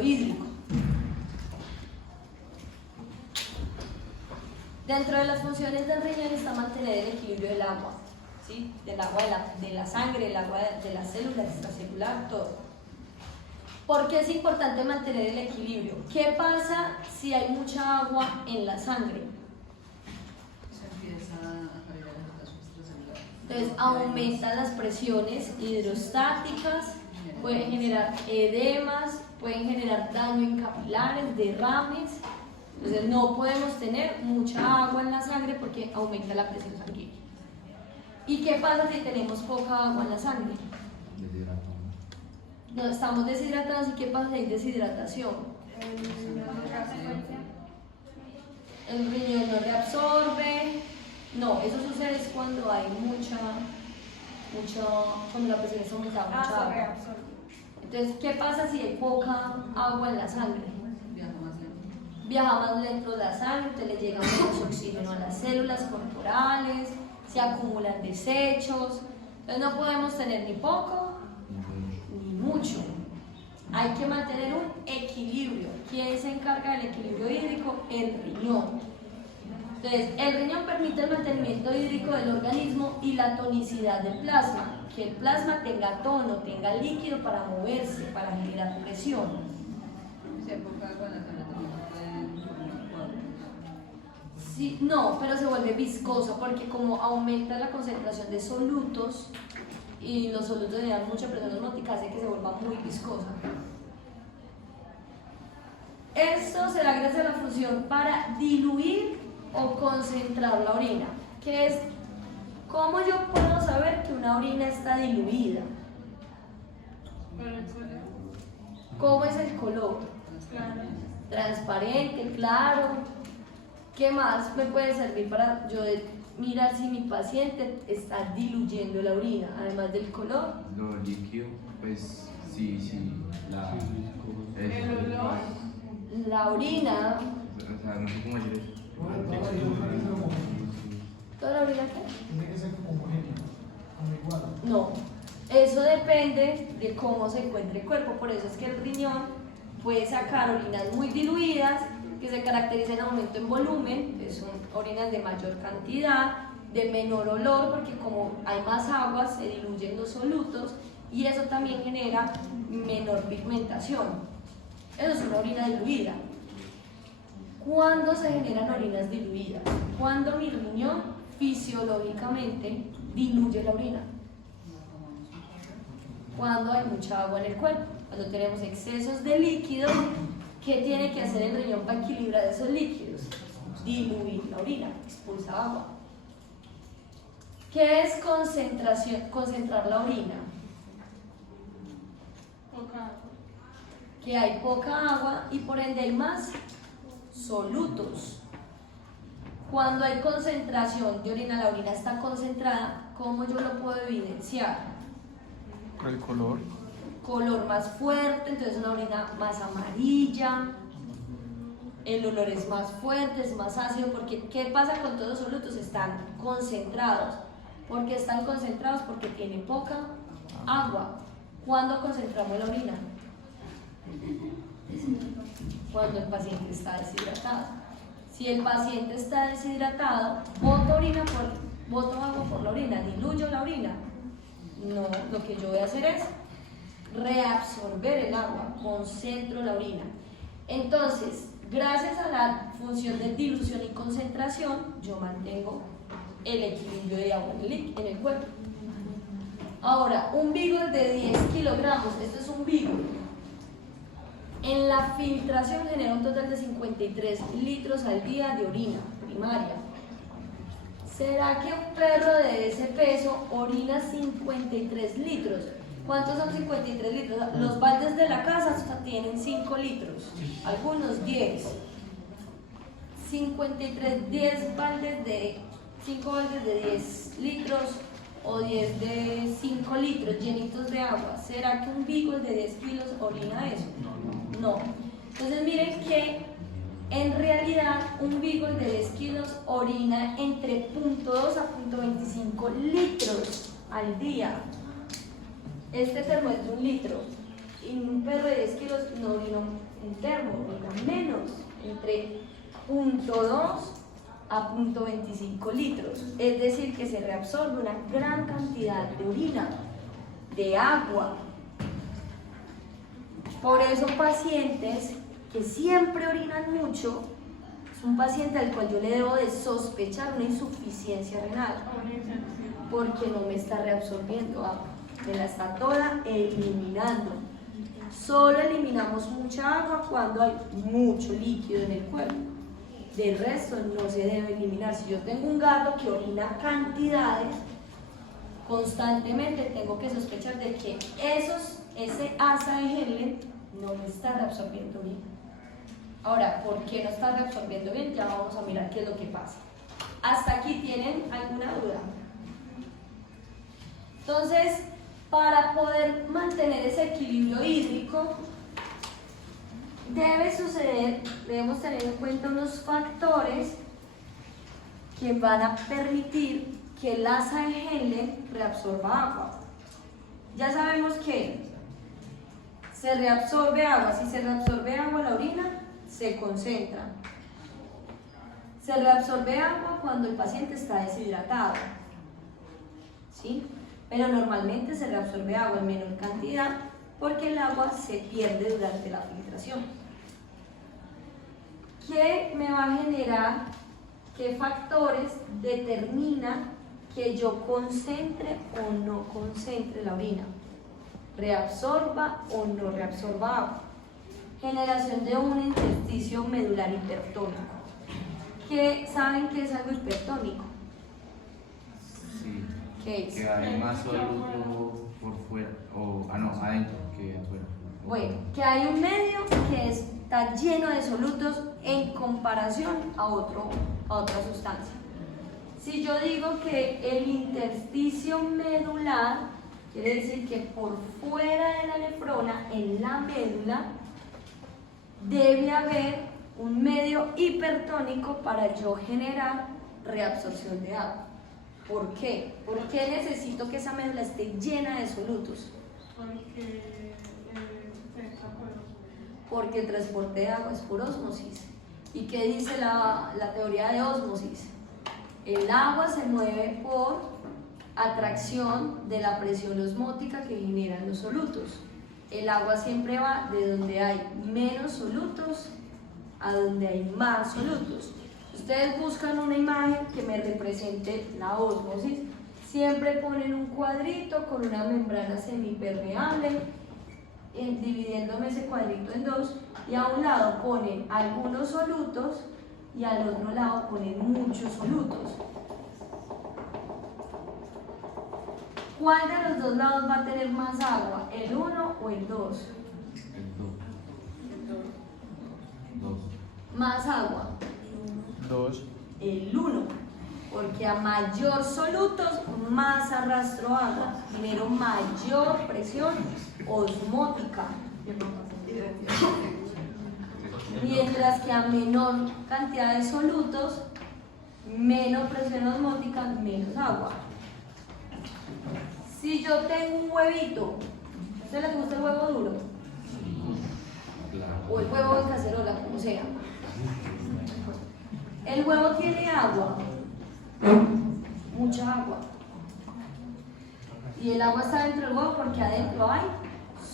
equilibrio hídrico. Dentro de las funciones del riñón está mantener el equilibrio del agua, ¿sí? Del agua de la sangre, el agua de las células, extracelular, todo. ¿Por qué es importante mantener el equilibrio? ¿Qué pasa si hay mucha agua en la sangre? Se empieza a cambiar el caso extracelular. Entonces aumentan las presiones hidrostáticas, pueden generar edemas, pueden generar daño en capilares, derrames. Entonces no podemos tener mucha agua en la sangre porque aumenta la presión sanguínea. ¿Y qué pasa si tenemos poca agua en la sangre? No, estamos deshidratados. ¿Y qué pasa si hay deshidratación? El riñón no reabsorbe. No, eso sucede es cuando hay cuando la presión está aumentada, mucha agua. Entonces, ¿qué pasa si hay poca agua en la sangre? Viaja más lento la sangre, te le llega menos oxígeno a las células corporales, se acumulan desechos. Entonces no podemos tener ni poco ni mucho. Hay que mantener un equilibrio. ¿Quién se encarga del equilibrio hídrico? El riñón. Entonces, el riñón permite el mantenimiento hídrico del organismo y la tonicidad del plasma. Que el plasma tenga tono, tenga líquido para moverse, para generar presión. Si hay poca agua en la sangre también se pueden formar coágulos. Sí, no, pero se vuelve viscosa porque como aumenta la concentración de solutos y los solutos generan mucha presión osmótica, hace que se vuelva muy viscosa. Esto será gracias a la función para diluir o concentrar la orina, que es cómo yo puedo saber que una orina está diluida. ¿Cómo es el color? Transparente, claro. ¿Qué más me puede servir para yo mirar si mi paciente está diluyendo la orina, además del color? Lo líquido, pues sí, El olor. La orina. O sea, no sé cómo decir eso. ¿Toda la orina qué? Tiene que ser homogéneo, como igual. No, eso depende de cómo se encuentre el cuerpo. Por eso es que el riñón puede sacar orinas muy diluidas, que se caracterizan en aumento en volumen, que son orinas de mayor cantidad, de menor olor, porque como hay más agua se diluyen los solutos y eso también genera menor pigmentación. Eso es una orina diluida. ¿Cuándo se generan orinas diluidas? Cuando mi riñón fisiológicamente diluye la orina. Cuando hay mucha agua en el cuerpo, cuando tenemos excesos de líquidos, ¿qué tiene que hacer el riñón para equilibrar esos líquidos? Diluir la orina, expulsa agua. ¿Qué es concentrar la orina? Que hay poca agua y por ende hay más solutos. Cuando hay concentración de orina, la orina está concentrada, ¿cómo yo lo puedo evidenciar? El color. Color más fuerte, entonces una orina más amarilla, el olor es más fuerte, es más ácido, porque ¿qué pasa con todos los solutos? Están concentrados. ¿Por qué están concentrados? Porque tiene poca agua. ¿Cuándo concentramos la orina? Cuando el paciente está deshidratado. Si el paciente está deshidratado, boto agua por la orina, diluyo la orina. No, lo que yo voy a hacer es reabsorber el agua, concentro la orina. Entonces, gracias a la función de dilución y concentración, yo mantengo el equilibrio de agua en el cuerpo. Ahora, un Beagle de 10 kilogramos, esto es un Beagle. En la filtración genera un total de 53 litros al día de orina primaria. ¿Será que un perro de ese peso orina 53 litros? ¿Cuántos son 53 litros? Los baldes de la casa tienen 5 litros, algunos 10. 53, 10 baldes de 5 baldes de 10 litros o 10 de 5 litros llenitos de agua. ¿Será que un Beagle de 10 kilos orina eso? No. Entonces miren que en realidad un Beagle de 10 kilos orina entre 0.2 a 0.25 litros al día. Este termómetro 1 litro y un perro de 10 kilos no orina un termo, orina menos, entre 0.2 a 0.25 litros. Es decir, que se reabsorbe una gran cantidad de orina, de agua. Por eso pacientes que siempre orinan mucho, es un paciente al cual yo le debo de sospechar una insuficiencia renal, porque no me está reabsorbiendo agua, me la está toda eliminando. Solo eliminamos mucha agua cuando hay mucho líquido en el cuerpo. Del resto no se debe eliminar. Si yo tengo un gato que orina cantidades, constantemente tengo que sospechar de que ese asa de Henle no me está reabsorbiendo bien. Ahora, ¿por qué no está reabsorbiendo bien? Ya vamos a mirar qué es lo que pasa. ¿Hasta aquí tienen alguna duda? Entonces, para poder mantener ese equilibrio hídrico, debemos tener en cuenta unos factores que van a permitir que el asa de Henle reabsorba agua. Ya sabemos que se reabsorbe agua. Si se reabsorbe agua, la orina se concentra. Se reabsorbe agua cuando el paciente está deshidratado, ¿sí? Pero normalmente se reabsorbe agua en menor cantidad porque el agua se pierde durante la filtración. ¿Qué me va a generar? ¿Qué factores determinan que yo concentre o no concentre la orina? ¿Reabsorba o no reabsorba agua? Generación de un intersticio medular hipertónico. ¿Saben qué es algo hipertónico? Sí. ¿Qué es? Que hay más soluto por fuera, adentro que afuera. Bueno, que hay un medio que está lleno de solutos en comparación a otra sustancia. Si yo digo que el intersticio medular, quiere decir que por fuera de la nefrona, en la médula, debe haber un medio hipertónico para yo generar reabsorción de agua. ¿Por qué? ¿Por qué necesito que esa médula esté llena de solutos? Porque el transporte de agua es por ósmosis. ¿Y qué dice la teoría de ósmosis? El agua se mueve por atracción de la presión osmótica que generan los solutos. El agua siempre va de donde hay menos solutos a donde hay más solutos. Ustedes buscan una imagen que me represente la ósmosis, siempre ponen un cuadrito con una membrana semipermeable, dividiéndome ese cuadrito en dos, y a un lado ponen algunos solutos y al otro lado ponen muchos solutos. ¿Cuál de los dos lados va a tener más agua? ¿El 1 o el 2? El 2. Más agua. 2. El 1, porque a mayor solutos, más arrastro agua, genero mayor presión osmótica. Mientras que a menor cantidad de solutos, menos presión osmótica, menos agua. Si yo tengo un huevito, ¿a ustedes les gusta el huevo duro? O el huevo en cacerola, como sea. El huevo tiene agua, mucha agua. Y el agua está dentro del huevo porque adentro hay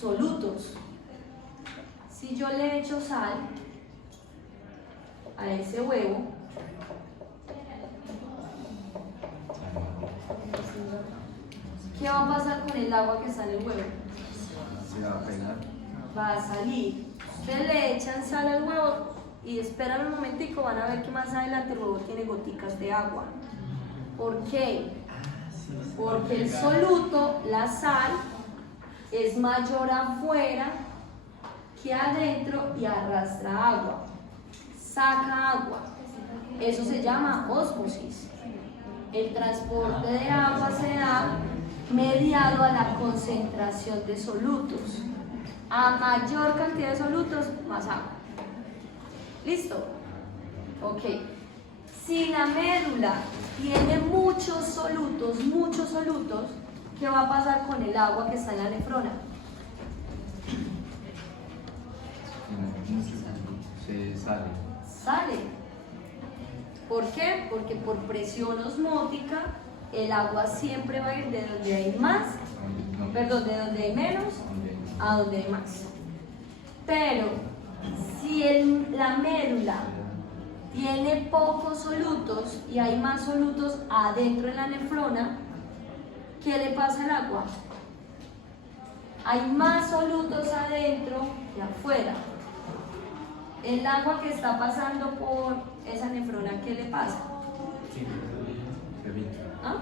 solutos. Si yo le echo sal a ese huevo, ¿qué va a pasar con el agua que está en el huevo? Se va a pegar. Va a salir. Ustedes le echan sal al huevo y esperan un momentico, van a ver que más adelante el huevo tiene goticas de agua. ¿Por qué? Porque el soluto, la sal, es mayor afuera que adentro y arrastra agua, saca agua. Eso se llama ósmosis. El transporte de agua se da mediado a la concentración de solutos. A mayor cantidad de solutos, más agua. ¿Listo? Ok. Si la médula tiene muchos solutos, ¿qué va a pasar con el agua que está en la nefrona? mucho, se sale. Sale. ¿Por qué? Porque por presión osmótica el agua siempre va a ir de donde hay más, No, perdón, de donde hay menos a donde hay más. Pero si la médula tiene pocos solutos y hay más solutos adentro de la nefrona, ¿qué le pasa al agua? Hay más solutos adentro que afuera. El agua que está pasando por esa nefrona, ¿qué le pasa? ¿Ah?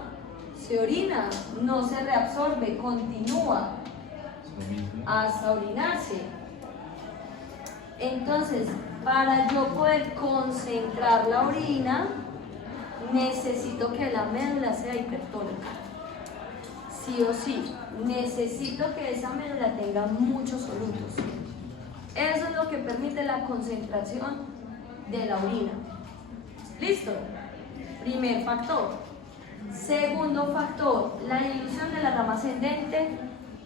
Se orina, no se reabsorbe, continúa hasta orinarse. Entonces, para yo poder concentrar la orina, necesito que la médula sea hipertónica. Sí o sí, necesito que esa médula tenga muchos solutos. Eso es lo que permite la concentración de la orina. ¿Listo? Primer factor. Segundo factor, la dilución de la rama ascendente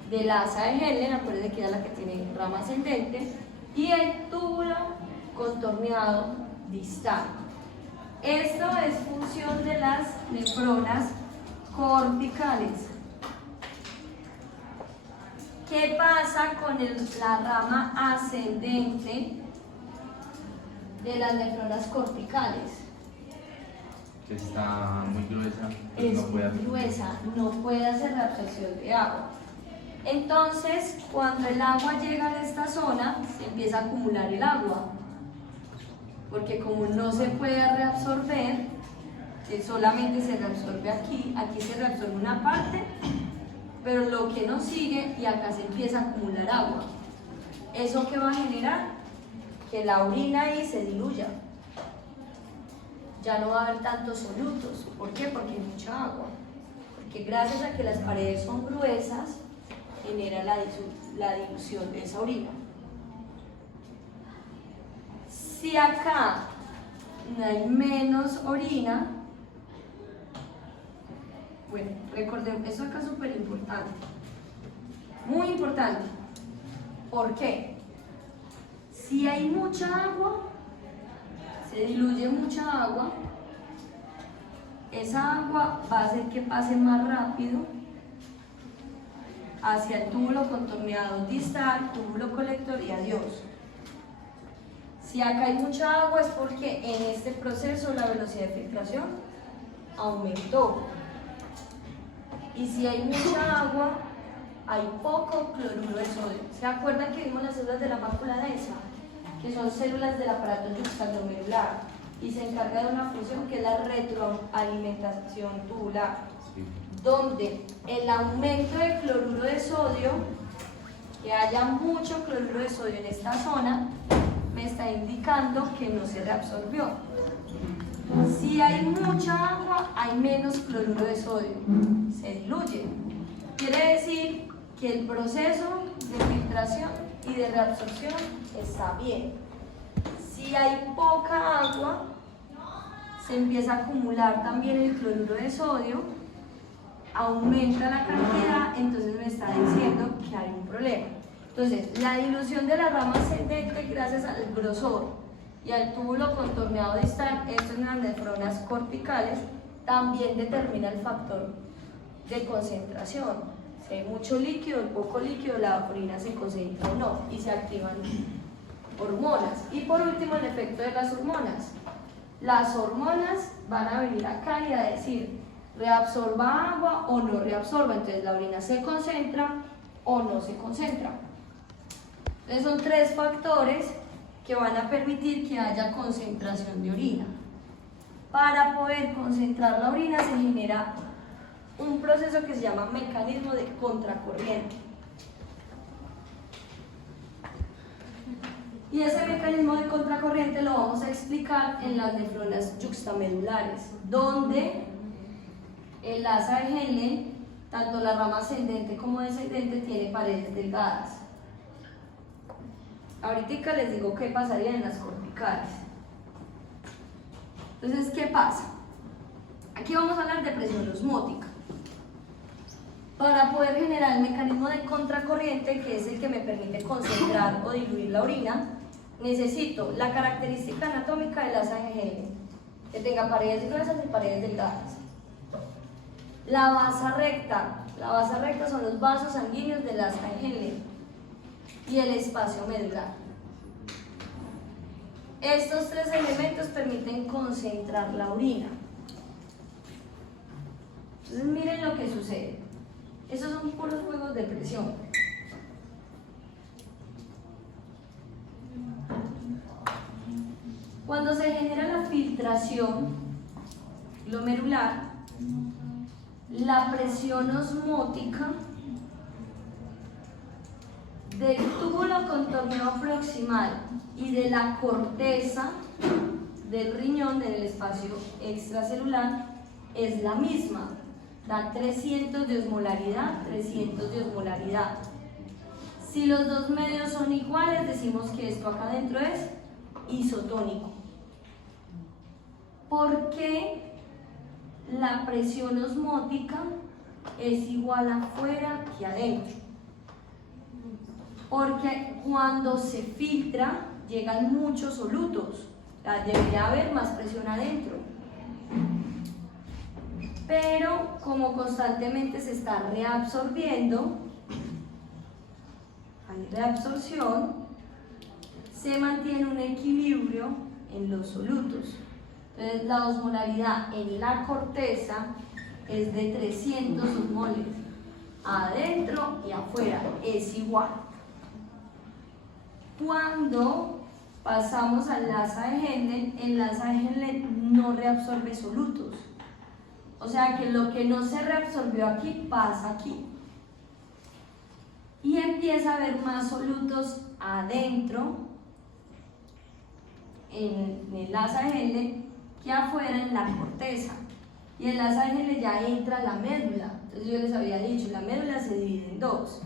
del asa de Helen, acuérdense que es la que tiene rama ascendente, y el túbulo contorneado distal. Esto es función de las nefronas corticales. ¿Qué pasa con la rama ascendente de las nefronas corticales? Está muy gruesa, pues Es no puede muy gruesa, no puede hacer la absorción de agua. Entonces, cuando el agua llega a esta zona, se empieza a acumular el agua, porque como no se puede reabsorber, solamente se reabsorbe aquí, aquí se reabsorbe una parte, pero lo que no sigue y acá se empieza a acumular agua. ¿Eso qué va a generar? Que la orina ahí se diluya. Ya no va a haber tantos solutos. ¿Por qué? Porque hay mucha agua. Porque gracias a que las paredes son gruesas, genera la dilución de esa orina. Si acá hay menos orina, bueno, recordemos, eso acá es súper importante. Muy importante. ¿Por qué? Si hay mucha agua, se diluye mucha agua, esa agua va a hacer que pase más rápido hacia el túbulo contorneado distal, túbulo colector y adiós. Si acá hay mucha agua es porque en este proceso la velocidad de filtración aumentó. Y si hay mucha agua, hay poco cloruro de sodio. ¿Se acuerdan que vimos las células de la mácula densa? Que son células del aparato yuxtaglomerular y se encarga de una función que es la retroalimentación tubular, donde el aumento de cloruro de sodio, que haya mucho cloruro de sodio en esta zona, me está indicando que no se reabsorbió. Si hay mucha agua, hay menos cloruro de sodio, se diluye. Quiere decir que el proceso de filtración y de reabsorción está bien. Si hay poca agua, se empieza a acumular también el cloruro de sodio, aumenta la cantidad, entonces me está diciendo que hay un problema. Entonces, la dilución de la rama ascendente gracias al grosor y al túbulo contorneado distal, esto en las nefronas corticales, también determina el factor de concentración. Si hay mucho líquido o poco líquido, la orina se concentra o no y se activan hormonas. Y por último, el efecto de las hormonas. Las hormonas van a venir acá y a decir, reabsorba agua o no reabsorba, entonces la orina se concentra o no se concentra. Entonces son tres factores que van a permitir que haya concentración de orina. Para poder concentrar la orina se genera un proceso que se llama mecanismo de contracorriente. Y ese mecanismo de contracorriente lo vamos a explicar en las nefronas yuxtamedulares, donde el asa de Henle, tanto la rama ascendente como descendente, tiene paredes delgadas. Ahorita les digo qué pasaría en las corticales. Entonces, ¿qué pasa? Aquí vamos a hablar de presión osmótica. Para poder generar el mecanismo de contracorriente, que es el que me permite concentrar o diluir la orina, necesito la característica anatómica del asa de Henle, que tenga paredes gruesas y paredes delgadas. La base recta son los vasos sanguíneos del asa de Henle y el espacio medular. Estos tres elementos permiten concentrar la orina. Entonces miren lo que sucede. Esos son puros juegos de presión. Cuando se genera la filtración glomerular, la presión osmótica del túbulo contorneo proximal y de la corteza del riñón en el espacio extracelular es la misma, da 300 de osmolaridad, 300 de osmolaridad. Si los dos medios son iguales, decimos que esto acá adentro es isotónico. ¿Por qué la presión osmótica es igual afuera que adentro? Porque cuando se filtra llegan muchos solutos, debería haber más presión adentro, pero como constantemente se está reabsorbiendo, hay reabsorción, se mantiene un equilibrio en los solutos. Entonces la osmolaridad en la corteza es de 300 osmoles, adentro y afuera es igual. Cuando pasamos al asa de Henle, el asa de Henle no reabsorbe solutos. O sea que lo que no se reabsorbió aquí, pasa aquí. Y empieza a haber más solutos adentro, en el asa de Henle, que afuera en la corteza. Y en el asa de Henle ya entra la médula. Entonces yo les había dicho, la médula se divide en dos.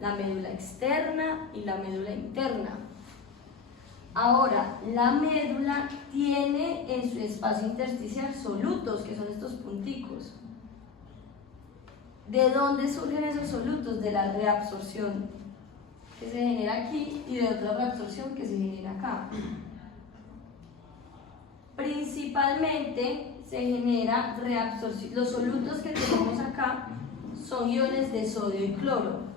La médula externa y la médula interna. Ahora, la médula tiene en su espacio intersticial solutos, que son estos punticos. ¿De dónde surgen esos solutos? De la reabsorción que se genera aquí y de otra reabsorción que se genera acá. Principalmente se genera reabsorción. Los solutos que tenemos acá son iones de sodio y cloro.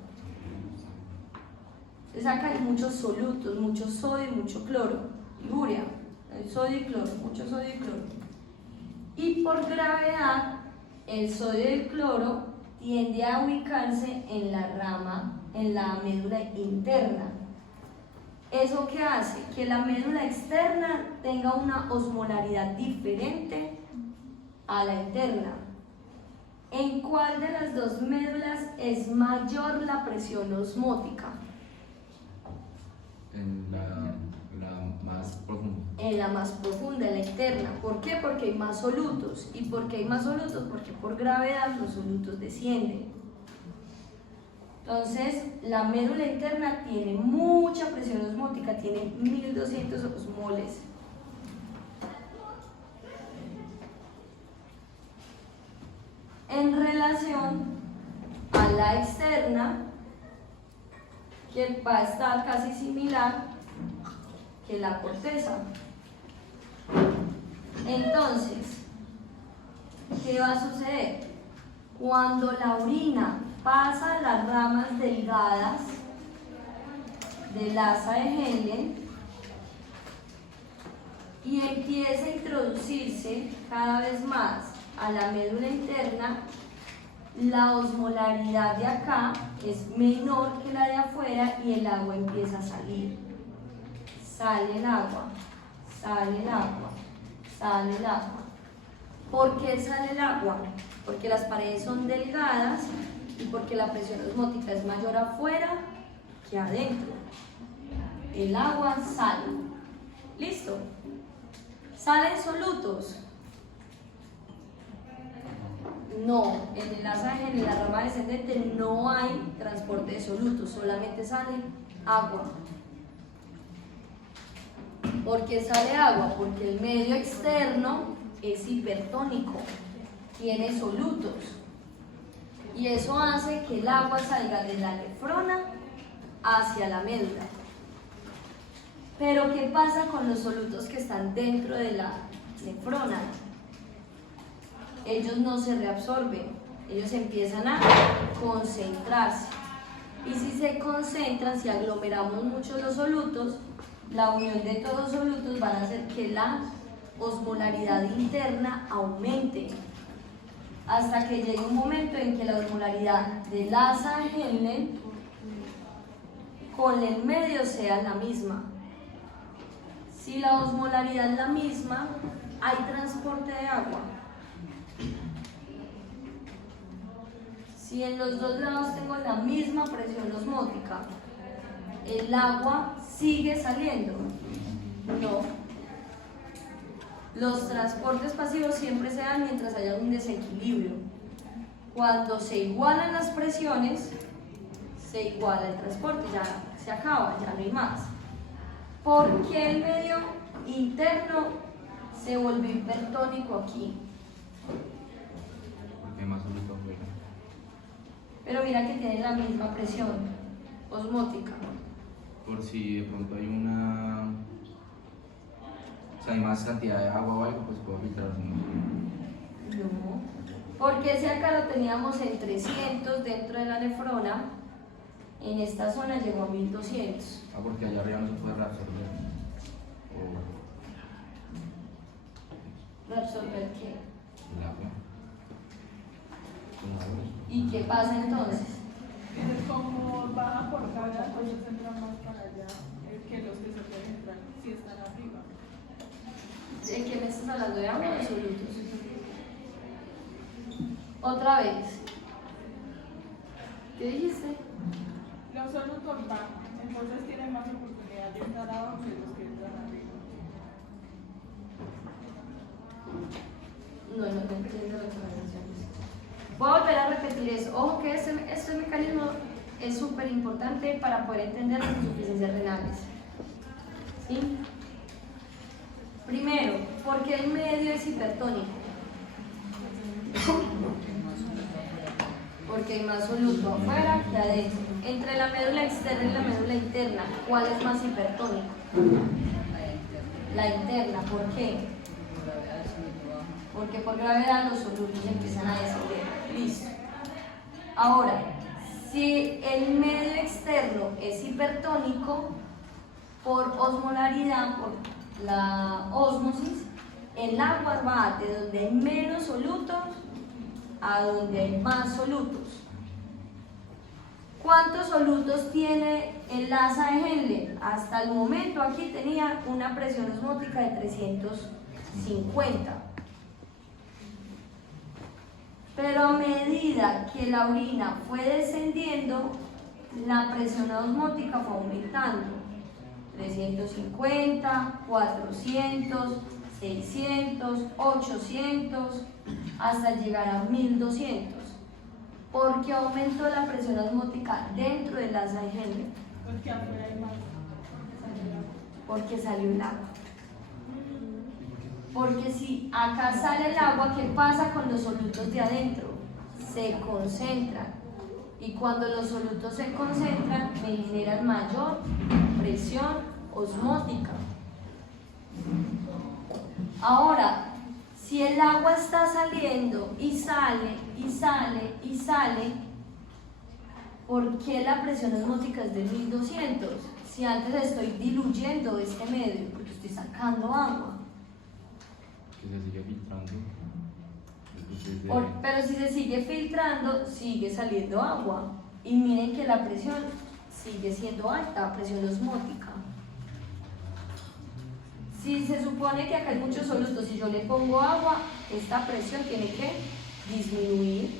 Entonces acá hay muchos solutos, mucho sodio y mucho cloro, y urea, sodio y cloro, mucho sodio y cloro. Y por gravedad, el sodio y el cloro tiende a ubicarse en la rama, en la médula interna. ¿Eso qué hace? Que la médula externa tenga una osmolaridad diferente a la interna. ¿En cuál de las dos médulas es mayor la presión osmótica? En la más profunda. En la más profunda, en la interna. ¿Por qué? Porque hay más solutos. ¿Y por qué hay más solutos? Porque por gravedad los solutos descienden. Entonces, la médula interna tiene mucha presión osmótica, tiene 1200 osmoles. En relación a la externa, que va a estar casi similar que la corteza. Entonces, ¿qué va a suceder? Cuando la orina pasa a las ramas delgadas del asa de Henle y empieza a introducirse cada vez más a la médula interna, la osmolaridad de acá es menor que la de afuera y el agua empieza a salir. Sale el agua, sale el agua, sale el agua. ¿Por qué sale el agua? Porque las paredes son delgadas y porque la presión osmótica es mayor afuera que adentro. El agua sale. ¿Listo? ¿Salen solutos? No, en el asa de Henle, en la rama descendente, no hay transporte de solutos, solamente sale agua. ¿Por qué sale agua? Porque el medio externo es hipertónico, tiene solutos. Y eso hace que el agua salga de la nefrona hacia la médula. Pero ¿qué pasa con los solutos que están dentro de la nefrona? Ellos no se reabsorben, ellos empiezan a concentrarse. Y si se concentran, si aglomeramos mucho los solutos, la unión de todos los solutos van a hacer que la osmolaridad interna aumente, hasta que llegue un momento en que la osmolaridad del asa de Henle con el medio sea la misma. Si la osmolaridad es la misma, hay transporte de agua. Si en los dos lados tengo la misma presión osmótica, ¿el agua sigue saliendo? No. Los transportes pasivos siempre se dan mientras haya un desequilibrio. Cuando se igualan las presiones, se iguala el transporte, ya se acaba, ya no hay más. ¿Por qué el medio interno se volvió hipertónico aquí? Porque hay más soluto afuera. Pero mira que tiene la misma presión osmótica. Por si de pronto hay una... O sea, hay más cantidad de agua o algo, pues puedo filtrarse. No. Porque si acá lo teníamos en 300 dentro de la nefrona, en esta zona llegó a 1200. Ah, porque allá arriba no se puede reabsorber. ¿Reabsorber qué? El agua. Con agua. ¿Y qué pasa entonces? Como baja por acá, pues ellos entran más para allá que los que se pueden entrar si están arriba. ¿De qué me estás hablando? ¿De agua o de solutos? Otra vez. ¿Qué dijiste? Los solutos bajan, entonces tienen más oportunidad de entrar abajo que los que entran arriba. No entiendo lo que me mencionas. Voy a volver a repetir eso. Ojo que este mecanismo es súper importante para poder entender las insuficiencias renales. ¿Sí? Primero, ¿por qué el medio es hipertónico? Porque hay más soluto afuera que adentro. Entre la médula externa y la médula interna, ¿cuál es más hipertónico? La interna. ¿Por qué? Porque por gravedad los solutos empiezan a descender. Listo. Ahora, si el medio externo es hipertónico, por osmolaridad, por la ósmosis, el agua va de donde hay menos solutos a donde hay más solutos. ¿Cuántos solutos tiene el asa de Henle? Hasta el momento aquí tenía una presión osmótica de 350. Pero a medida que la orina fue descendiendo, la presión osmótica fue aumentando. 350, 400, 600, 800, hasta llegar a 1200. ¿Por qué aumentó la presión osmótica dentro del asa de Henle? Porque afuera hay más. Porque salió el agua. Porque si acá sale el agua, ¿qué pasa con los solutos de adentro? Se concentran. Y cuando los solutos se concentran, me generan mayor presión osmótica. Ahora, si el agua está saliendo y sale, y sale, y sale, ¿por qué la presión osmótica es de 1200? Si antes estoy diluyendo este medio, porque estoy sacando agua. Que se sigue filtrando. Pero si se sigue filtrando, sigue saliendo agua. Y miren que la presión sigue siendo alta, presión osmótica. Si se supone que acá hay muchos solutos, si yo le pongo agua, esta presión tiene que disminuir.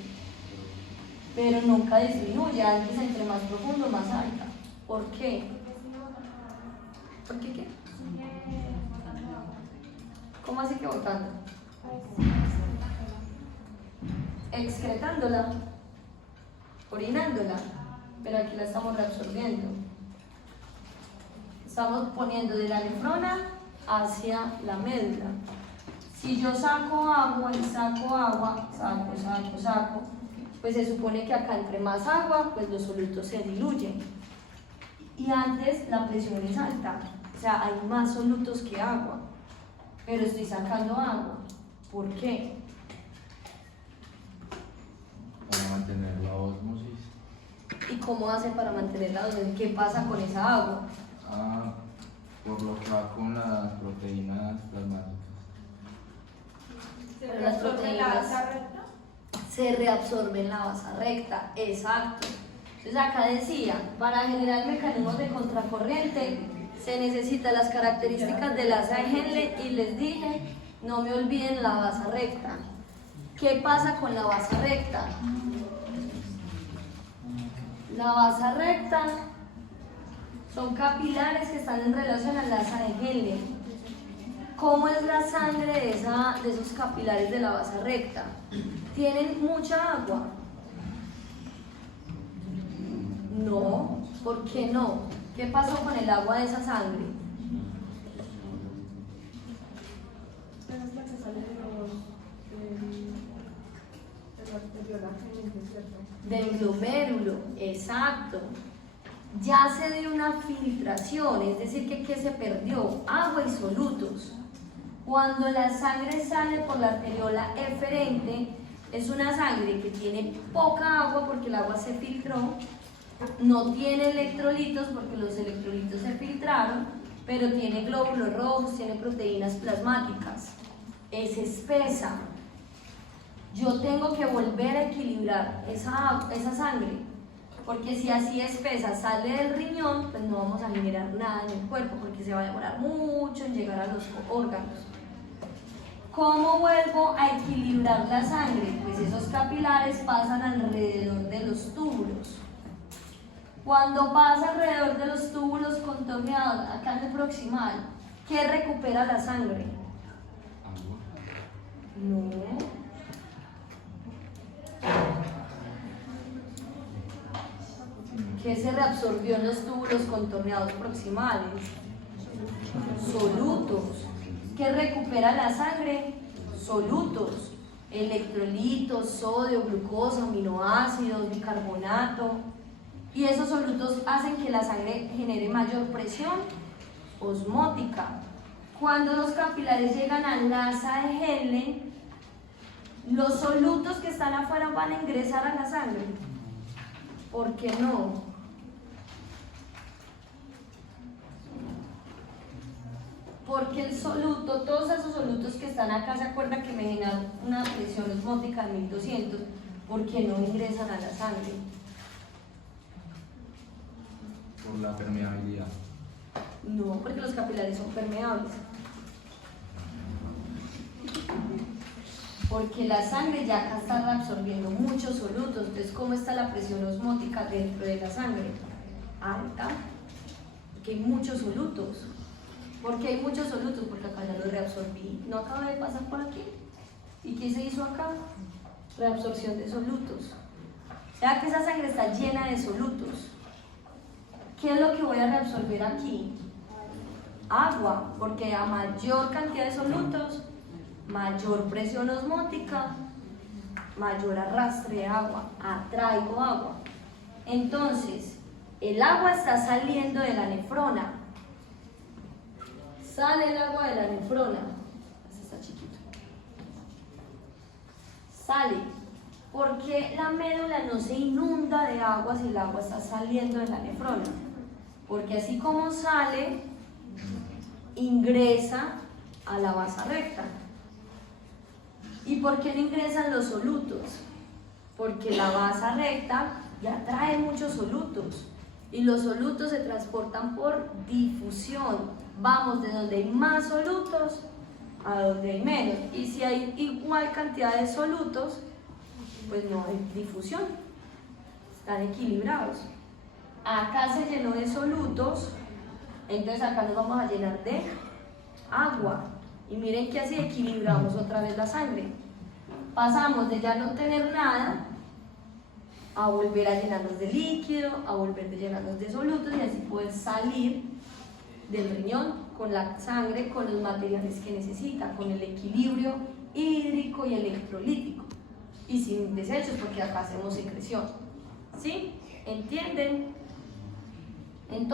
Pero nunca disminuye, antes entre más profundo, más alta. ¿Por qué? ¿Por qué qué? ¿Cómo así que botando? Excretándola, orinándola, pero aquí la estamos reabsorbiendo. Estamos poniendo de la nefrona hacia la médula. Si yo saco agua y saco agua, saco, pues se supone que acá entre más agua, pues los solutos se diluyen. Y antes la presión es alta, O sea, hay más solutos que agua, pero estoy sacando agua. ¿Por qué? Para mantener la osmosis. ¿Y cómo hace para mantener la osmosis? ¿Qué pasa con esa agua? Por lo que va con las proteínas plasmáticas. Pero las proteínas se reabsorben en la base recta, exacto. Entonces acá decía, para generar mecanismos de contracorriente se necesitan las características del asa de Henle y les dije, no me olviden la base recta. ¿Qué pasa con la base recta? La base recta son capilares que están en relación al asa de Henle. ¿Cómo es la sangre de esos capilares de la base recta? ¿Tienen mucha agua? No. ¿Por qué no? ¿Qué pasó con el agua de esa sangre? Esa es la que sale de la arteriola, ¿cierto? Del glomérulo, exacto. Ya se dio una filtración, es decir, que ¿qué se perdió? Agua y solutos. Cuando la sangre sale por la arteriola eferente, es una sangre que tiene poca agua porque el agua se filtró, no tiene electrolitos porque los electrolitos se filtraron, pero tiene glóbulos rojos, tiene proteínas plasmáticas, es espesa. Yo tengo que volver a equilibrar esa sangre, porque si así espesa sale del riñón, pues no vamos a generar nada en el cuerpo, porque se va a demorar mucho en llegar a los órganos. ¿Cómo vuelvo a equilibrar la sangre? Pues esos capilares pasan alrededor de los túbulos. Cuando pasa alrededor de los túbulos contorneados, acá en el proximal, ¿qué recupera la sangre? Agua. No. ¿Qué se reabsorbió en los túbulos contorneados proximales? Solutos. ¿Qué recupera la sangre? Solutos. Electrolitos, sodio, glucosa, aminoácidos, bicarbonato. Y esos solutos hacen que la sangre genere mayor presión osmótica. Cuando los capilares llegan al asa de Henle, los solutos que están afuera van a ingresar a la sangre. ¿Por qué no? Porque el soluto, todos esos solutos que están acá, ¿se acuerdan que me generan una presión osmótica de 1200? ¿Por qué no ingresan a la sangre? Por la permeabilidad. No, porque los capilares son permeables. Porque la sangre ya acá está reabsorbiendo muchos solutos. Entonces, ¿cómo está la presión osmótica dentro de la sangre? Alta. Porque hay muchos solutos. ¿Por qué hay muchos solutos? Porque acá ya los reabsorbí. No acaba de pasar por aquí. ¿Y qué se hizo acá? Reabsorción de solutos. O sea que esa sangre está llena de solutos. ¿Qué es lo que voy a reabsorber aquí? Agua, porque a mayor cantidad de solutos, mayor presión osmótica, mayor arrastre de agua, atraigo agua. Entonces, el agua está saliendo de la nefrona. Sale el agua de la nefrona. Este está chiquito. Sale. ¿Por qué la médula no se inunda de agua si el agua está saliendo de la nefrona? Porque así como sale, ingresa a la base recta. ¿Y por qué no ingresan los solutos? Porque la base recta ya trae muchos solutos y los solutos se transportan por difusión. Vamos de donde hay más solutos a donde hay menos. Y si hay igual cantidad de solutos, pues no hay difusión. Están equilibrados. Acá se llenó de solutos, entonces acá nos vamos a llenar de agua. Y miren que así equilibramos otra vez la sangre. Pasamos de ya no tener nada a volver a llenarnos de líquido, a volver a llenarnos de solutos y así poder salir del riñón con la sangre, con los materiales que necesita, con el equilibrio hídrico y electrolítico. Y sin desechos porque acá hacemos secreción. ¿Sí? ¿Entienden?